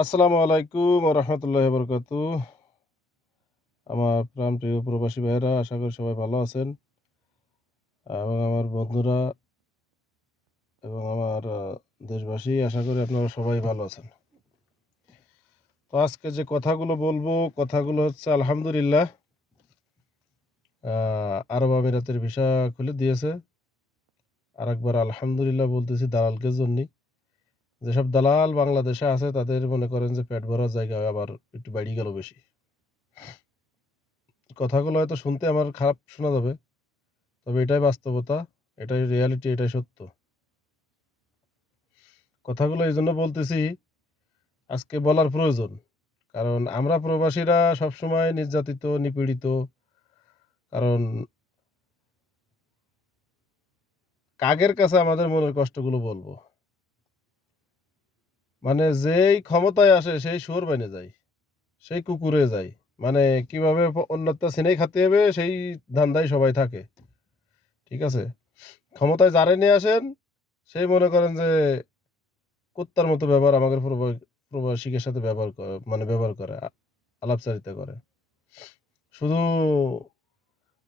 আসসালামু আলাইকুম ওয়া রাহমাতুল্লাহি ওয়া বারাকাতুহু। আমার প্রাণপ্রিয় প্রবাসী ভাইয়েরা, আশা করি সবাই ভালো আছেন। এবং আমার বন্ধুরা এবং আমার দেশবাসী, আশা করি আপনারা সবাই ভালো আছেন। তো আজকে যে কথাগুলো বলবো, কথাগুলো হচ্ছে আলহামদুলিল্লাহ আ আরব আমিরাতের ভিসা খুলে দিয়েছে। আরেকবার আলহামদুলিল্লাহ বলতেছি দালালকে জন্যই। যেসব দালাল বাংলাদেশে আছে তাদের মনে করেন যে পেট ভরার জায়গা আবার একটু বেড়ে গেল বেশি। কথাগুলো হয়তো শুনতে আমার খারাপ শোনা যাবে। তবে এটাই বাস্তবতা, এটাই রিয়ালিটি, এটাই সত্য। কথাগুলো এইজন্য বলতেছি, আজকে বলার প্রয়োজন। কারণ আমরা প্রবাসীরা সবসময় নির্যাতিত, নিপীড়িত। কারণ কাগের কাছে আমাদের মনের কষ্টগুলো বলবো? মানে যেই ক্ষমতায় আসে সেই শুয়োর বাইনে যায়, সেই কুকুরে যায়। মানে কিভাবে অন্যত্র ছিনাই খাতে হবে সেই ধান্দায় সবাই থাকে। ঠিক আছে? ক্ষমতায় যারে নিয়ে আসেন সেই মনে করেন যে কুত্তার মতো ব্যবহার আমাদের প্রবাসীদের সাথে ব্যবহার মানে ব্যবহার করে, আলাপচারিতা করে। শুধু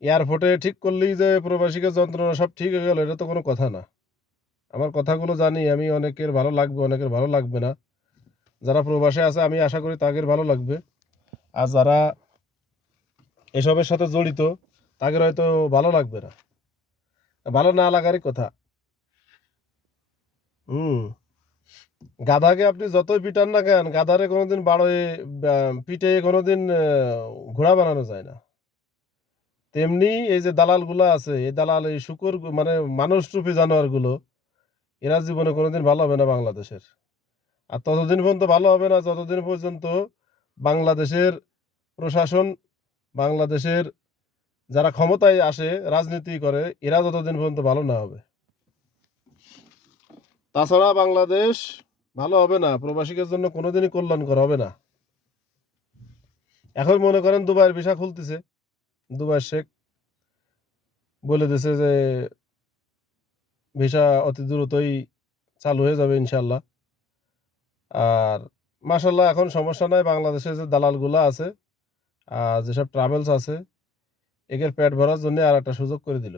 এয়ারপোর্টে ঠিক করলেই যে প্রবাসীকে যন্ত্রণা সব ঠিক হয়ে গেল এটা তো কোনো কথা না। আমার কথাগুলো জানি আমি অনেকের ভালো লাগবে, অনেকের ভালো লাগবে না। যারা প্রবাসে আছে আমি আশা করি তাদের ভালো লাগবে। আর যারা এসবের সাথে জড়িত তাদের হয়তো ভালো লাগবে না। ভালো না লাগারই কথা। হুম। গাধাকে আপনি যতই পিটান না কেন, গাধারে কোনোদিন পিটে কোনোদিন ঘোড়া বানানো যায় না। তেমনি এই যে দালালগুলা আছে, এই দালাল এই শূকর মানে মানুষরূপী জানোয়ারগুলো, এরা জীবনে কোনোদিন ভালো হবে না বাংলাদেশের। আর ততদিন পর্যন্ত ভালো হবে না যতদিন পর্যন্ত বাংলাদেশের প্রশাসন, বাংলাদেশের যারা ক্ষমতায় আসে, রাজনীতি করে, এরা যতদিন পর্যন্ত ভালো না হবে। তাছাড়া বাংলাদেশ ভালো হবে না, প্রবাসীদের জন্য কোনোদিনই কল্যাণকর হবে না। এখন মনে করেন দুবাইয়ের ভিসা খুলতেছে, দুবাইয়ের শেখ বলে দিছে যে ভিসা অতি দ্রুতই চালু হয়ে যাবে ইনশাল্লাহ। আর মাশাল্লাহ এখন সমস্যা নাই, বাংলাদেশে যে দালালগুলা আছে, যেসব ট্রাভেলস আছে, এদের পেট ভরার জন্য আর একটা সুযোগ করে দিল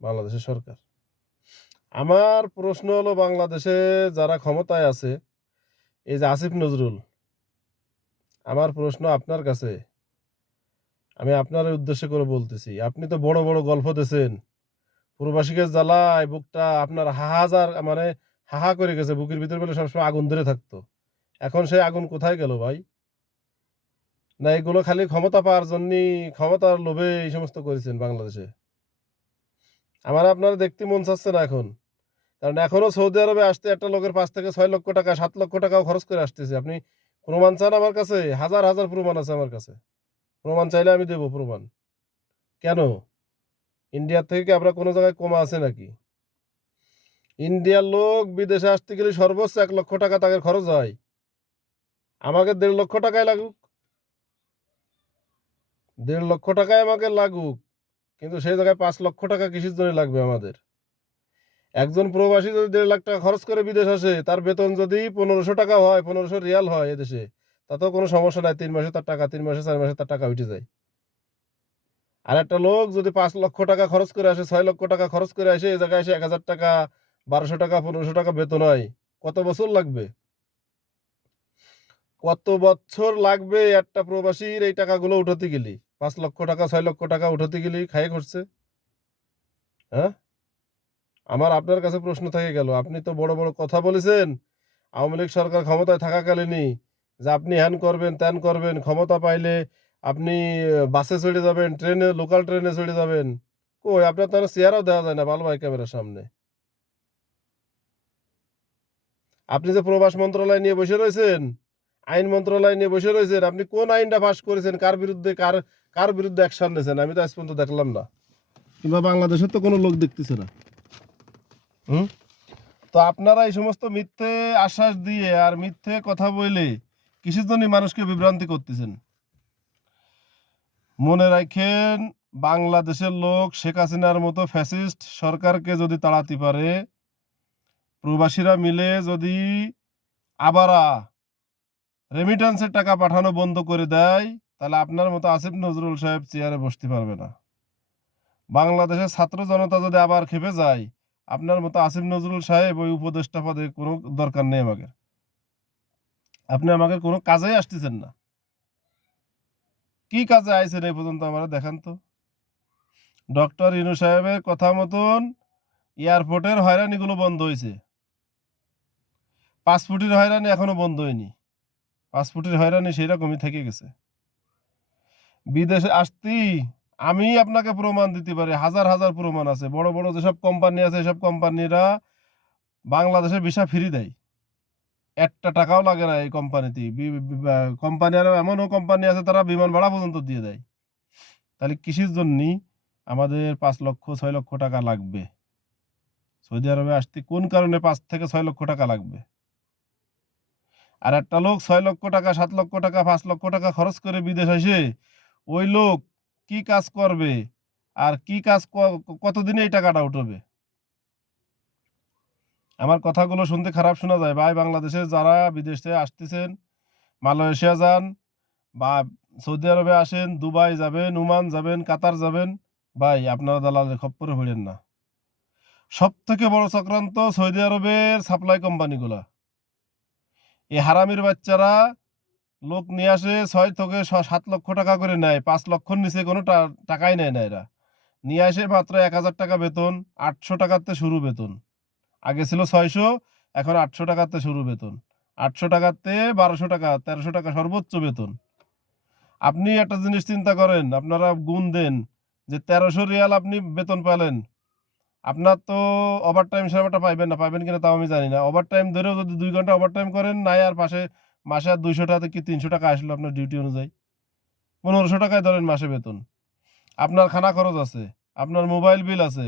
বাংলাদেশের সরকার। আমার প্রশ্ন হলো, বাংলাদেশে যারা ক্ষমতায় আছে, এই যে আসিফ নজরুল, আমার প্রশ্ন আপনার কাছে, আমি আপনার উদ্দেশ্য করে বলতেছি, আপনি তো বড় বড় গল্প দিয়েছেন, প্রবাসীকে জ্বালায় বুকটা আপনার হাহাজার মানে হাহা করে গেছে, বুকের ভিতর বলে সবসময় আগুন ধরে থাকতো। এখন সেই আগুন কোথায় গেল ভাই? না এগুলো খালি ক্ষমতা পাওয়ার জন্যই, ক্ষমতার লোভে এই সমস্ত করেছেন বাংলাদেশে? আমার আপনারা দেখতে মন চাচ্ছে না এখন। কারণ এখনো সৌদি আরবে আসতে একটা লোকের ৫ থেকে ৬ লক্ষ টাকা, ৭ লক্ষ টাকাও খরচ করে আসতেছে। আপনি প্রমাণ চান আমার কাছে? হাজার, হাজার প্রমাণ আছে আমার কাছে। প্রমাণ চাইলে আমি দেব প্রমাণ। কেন? ইন্ডিয়ার থেকে কি আমরা কোন জায়গায় কমা আছে নাকি? ইন্ডিয়ার লোক বিদেশে আসতে গেলে সর্বোচ্চ ১ লক্ষ টাকা তাদের খরচ হয়। আমাকে ১.৫ লক্ষ টাকাই লাগুক। ১.৫ লক্ষ টাকাই আমাকে লাগুক। কিন্তু সেই জায়গায় ৫ লক্ষ টাকা কিসের জন্য লাগবে আমাদের? একজন প্রবাসী যদি ১.৫ লাখ টাকা খরচ করে বিদেশ আসে, তার বেতন যদি ১৫০০ টাকা হয়, ১৫০০ রিয়াল হয় এদেশে, তাতেও কোনো সমস্যা নাই। ৩ মাসে তার টাকা, ৩ মাসে ৪ মাসে তার টাকা উঠে যায়। আর একটা লোক যদি ৫ লক্ষ টাকা খরচ করে আসে, ৬ লক্ষ টাকা খরচ করে আসে, এই জায়গায় এসে ১,০০০ টাকা, ১,২০০ টাকা, ১৫০০ টাকা বেতন হয়। কত বছর লাগবে? কত বছর লাগবে একটা প্রবাসীর এই টাকাগুলো উঠাতে গেলি? ৫ লক্ষ টাকা, ৬ লক্ষ টাকা উঠাতে গেলি খায়ে খরচে? হ্যাঁ? আমার আপনার কাছে প্রশ্ন থেকে গেল। আপনি তো বড়, বড় কথা বলেছেন আওয়ামী লীগ সরকার ক্ষমতায় থাকাকালীনই, যে আপনি হ্যান করবেন, ত্যান করবেন, ক্ষমতা পাইলে আপনি বাসে চড়ে যাবেন, ট্রেনে, লোকাল ট্রেনে চড়ে যাবেন। কই আপনার তো আর চেহারাও দেওয়া যায় না ভালো ভাই ক্যামেরার সামনে। আপনি যে প্রবাস মন্ত্রণালয় নিয়ে বসে রয়েছেন, আইন মন্ত্রণালয় নিয়ে বসে রয়েছেন, আপনি কোন আইনটা পাস করেছেন? কার বিরুদ্ধে কার বিরুদ্ধে অ্যাকশন নিয়েছেন? আমি তো আজ পর্যন্ত দেখলাম না। কিংবা বাংলাদেশের তো কোনো লোক দেখতেছে না। হুম? তো আপনারা এই সমস্ত মিথ্যে আশ্বাস দিয়ে আর মিথ্যে কথা বলে কিসের জন্য মানুষকে বিভ্রান্তি করতেছেন? মনে রাখেন, বাংলাদেশের লোক শেখ হাসিনার মতো ফ্যাসিস্ট সরকারকে যদি তাড়াতে পারে, প্রবাসীরা মিলে যদি আবার রেমিটেন্সের টাকা পাঠানো বন্ধ করে দেয়, তাহলে আপনার মতো আসিফ নজরুল সাহেব চেয়ারে বসতে পারবে না। বাংলাদেশের ছাত্র জনতা যদি আবার খেপে যায়, আপনার মতো আসিফ নজরুল সাহেব ওই উপদেষ্টা পদে কোনো দরকার নেই আমাকে। আপনি আমাকে কোনো কাজেই আসতেছেন না। কি কাজে আইছেন এই পর্যন্ত আমার দেখান তো। ডক্টর ইনু সাহেবের কথা মতন এয়ারপোর্টের হয়রানিগুলো বন্ধ হয়েছে, পাসপোর্টের হয়রানি এখনো বন্ধ হয়নি। পাসপোর্টের হয়রানি সেই রকমই থেকে গেছে। বিদেশে আসতি আমি আপনাকে প্রমাণ দিতে পারি, হাজার হাজার প্রমাণ আছে। বড় বড় যেসব কোম্পানি আছে এসব কোম্পানিরা বাংলাদেশে ভিসা ফ্রি দেয়, একটা টাকাও লাগে না এই কোম্পানিতে। কোম্পানি আরো এমনও কোম্পানি আছে তারা বিমান ভাড়া পর্যন্ত দিয়ে দেয়। তাহলে কিসের জন্য আমাদের 5 লক্ষ 6 লক্ষ টাকা লাগবে সৌদি আরবে আসতে? কোন কারণে 5 থেকে 6 লক্ষ টাকা লাগবে? আর একটা লোক 6 লক্ষ টাকা 7 লক্ষ টাকা 5 লক্ষ টাকা খরচ করে বিদেশ আসে, ওই লোক কি কাজ করবে আর কি কাজ কতদিনে এই টাকাটা উঠবে? আমার কথাগুলো শুনতে খারাপ শোনা যায় ভাই। বাংলাদেশে যারা বিদেশে আসতেছেন, মালয়েশিয়া যান বা সৌদি আরবে আসেন, দুবাই যাবেন, ওমান যাবেন, কাতার যাবেন, ভাই আপনারা দালালের খপ্পরে পড়েন না। সব থেকে বড় চক্রান্ত সৌদি আরবের সাপ্লাই কোম্পানিগুলা। এই হারামির বাচ্চারা লোক নিয়ে আসে 6 থেকে 7 লক্ষ টাকা করে নেয়, 5 লক্ষর নিচে কোনো টাকাই নেয় না এরা। নিয়ে আসে মাত্র 1,000 টাকা বেতন, 800 টাকাতে শুরু বেতন। আগে ছিল 600, এখন 800 টাকাতে শুরু বেতন। 800 টাকাতে 1200 টাকা 1300 টাকা সর্বোচ্চ বেতন। আপনি একটা জিনিস চিন্তা করেন, আপনারা গুণ দেন যে 1300 রিয়াল আপনি বেতন পেলেন, আপনার তো ওভার টাইম সেবাটা পাইবেন না, পাইবেন কিনা তাও আমি জানি না। ওভার টাইম ধরেও যদি 2 ঘন্টা ওভার টাইম করেন নাই, আর পাশে মাসে আর 200 টাকা কি 300 টাকা আসলো আপনার ডিউটি অনুযায়ী, 1500 টাকায় ধরেন মাসে বেতন। আপনার খানা খরচ আছে, আপনার মোবাইল বিল আছে,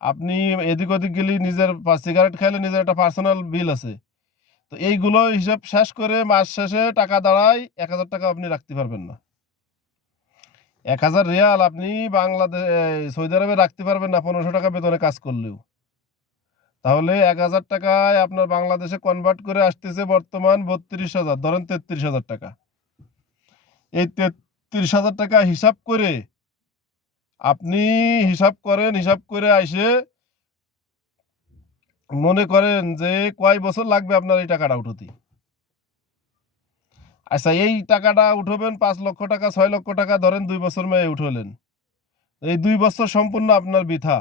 আপনি এদিক ওদিক গেলে নিজের সিগারেট খাইলে নিজের একটা পার্সোনাল বিল আছে। তো এইগুলো হিসাব শেষ করে মাস শেষে টাকা দাঁড়ায় 1,000 টাকা আপনি রাখতে পারবেন না। 1,000 রিয়াল আপনি বাংলাদেশ সৌদি আরবে রাখতে পারবেন না 1500 টাকা বেতনে কাজ করলেও। তাহলে 1,000 টাকায় আপনার বাংলাদেশে কনভার্ট করে আসতেছে বর্তমান 32,000, ধরেন 33,000 টাকা। এই 33,000 টাকা হিসাব করে আপনি হিসাব করেন, হিসাব করে আইসে মনে করেন যে কয় বছর লাগবে আপনার এই টাকাটা উঠতে। আচ্ছা, এই টাকাটা উঠবেন 5 লক্ষ টাকা 6 লক্ষ টাকা ধরেন 2 বছর মেয়ে উঠলেন, এই 2 বছর সম্পূর্ণ আপনার বৃথা,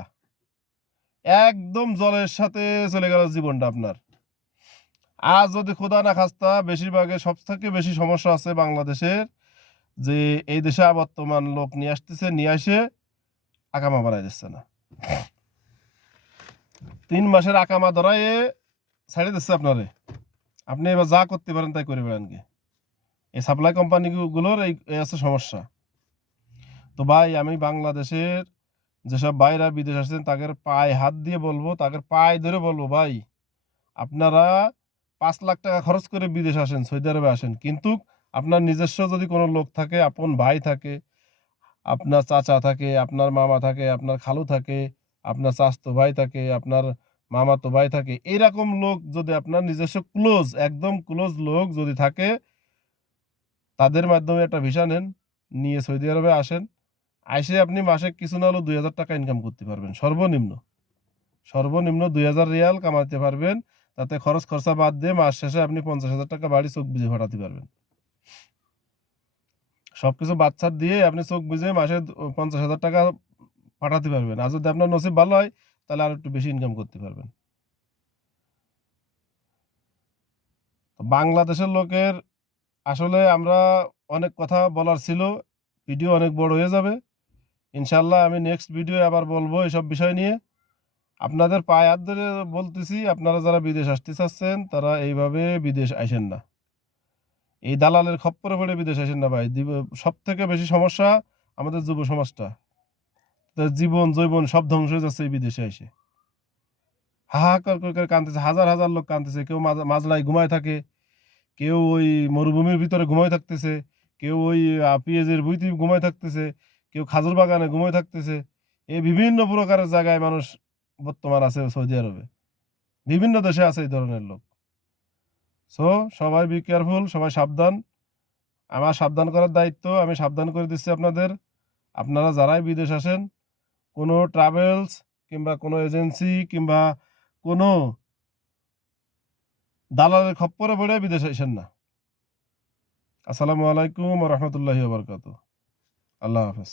একদম জলের সাথে চলে গেল জীবনটা আপনার। আজ যদি খোদা না খাস্তা, বেশিরভাগের সব থেকে বেশি সমস্যা আছে বাংলাদেশের, যে এই দেশে বর্তমান লোক নিয়ে আসতেছে, নিয়ে আসে আকামা বানাই দিচ্ছে না। 3 মাসের আকামা ধরায় ছাড়ে দিচ্ছে আপনারে, আপনি এবার যা করতে পারেন তাই করে বেড়ান কি। এই সাপ্লাই কোম্পানিগুলোর এই আছে সমস্যা। তো ভাই আমি বাংলাদেশের যেসব ভাইরা বিদেশ আসছেন তাদের পায়ে হাত দিয়ে বলবো, তাদের পায়ে ধরে বলবো, ভাই আপনারা 5 লাখ টাকা খরচ করে বিদেশ আসেন, সৌদি আরবে আসেন, কিন্তু আপনার নিজস্ব যদি কোনো লোক থাকে, আপন ভাই থাকে, আপনার চাচা থাকে, আপনার মামা থাকে, আপনার খালু থাকে, আপনার চাচতো ভাই থাকে, আপনার মামাতো ভাই থাকে, এরকম লোক যদি আপনার নিজস্ব ক্লোজ, একদম ক্লোজ লোক যদি থাকে, তাদের মাধ্যমে একটা ভিসা নেন, নিয়ে সৌদি আরবে আসেন। আইসে আপনি মাসে কিছু না হলেও 2,000 টাকা ইনকাম করতে পারবেন, সর্বনিম্ন সর্বনিম্ন 2,000 রিয়াল কামাতে পারবেন। তাতে খরচ খরচা বাদ দিয়ে মাস শেষে আপনি 50,000 টাকা বাড়ি চোখ বুঝে পাঠাতে পারবেন। সবকিছু বাচ্চার দিয়ে আপনি চোখ বুঝে মাসে 50,000 টাকা পাঠাতে পারবেন। আর যদি আপনার নসিব ভালো হয় তাহলে আর একটু বেশি ইনকাম করতে পারবেন। তো বাংলাদেশের লোকের আসলে আমরা অনেক কথা বলার ছিল, ভিডিও অনেক বড় হয়ে যাবে। ইনশাল্লাহ আমি নেক্সট ভিডিও আবার বলবো এসব বিষয় নিয়ে। আপনাদের পায়ে হাত ধরে বলতেছি, আপনারা যারা বিদেশ আসতে চাচ্ছেন তারা এইভাবে বিদেশ আসেন না, এই দালালের খপ্পরে পড়ে বিদেশ আসেন না ভাই। সব থেকে বেশি সমস্যা আমাদের যুব সমাজটা, তাদের জীবন জৈবন সব ধ্বংস হয়ে যাচ্ছে এই বিদেশে এসে। হাহাকার করে কাঁদতেছে, হাজার হাজার লোক কাঁদতেছে। কেউ মাজলায় ঘুমায় থাকে, কেউ ওই মরুভূমির ভিতরে ঘুমায় থাকতেছে, কেউ ওই পেঁয়াজের ভুঁইতে ঘুমায় থাকতেছে, কেউ খাজুর বাগানে ঘুমায় থাকতেছে। এই বিভিন্ন প্রকারের জায়গায় মানুষ বর্তমান আছে সৌদি আরবে, বিভিন্ন দেশে আছে এই ধরনের লোক। সো সবাই বি কেয়ারফুল, সবাই সাবধান। আমার সাবধান করার দায়িত্ব, আমি সাবধান করে দিচ্ছি আপনাদের। আপনারা যারাই বিদেশ আসেন, কোনো ট্রাভেলস কিংবা কোনো এজেন্সি কিংবা কোনো দালালের খপ্পরে পড়ে বিদেশে আসেন না। আসসালামু আলাইকুম ওয়া রাহমাতুল্লাহি ওয়া বারাকাতুহু। আল্লাহ হাফেজ।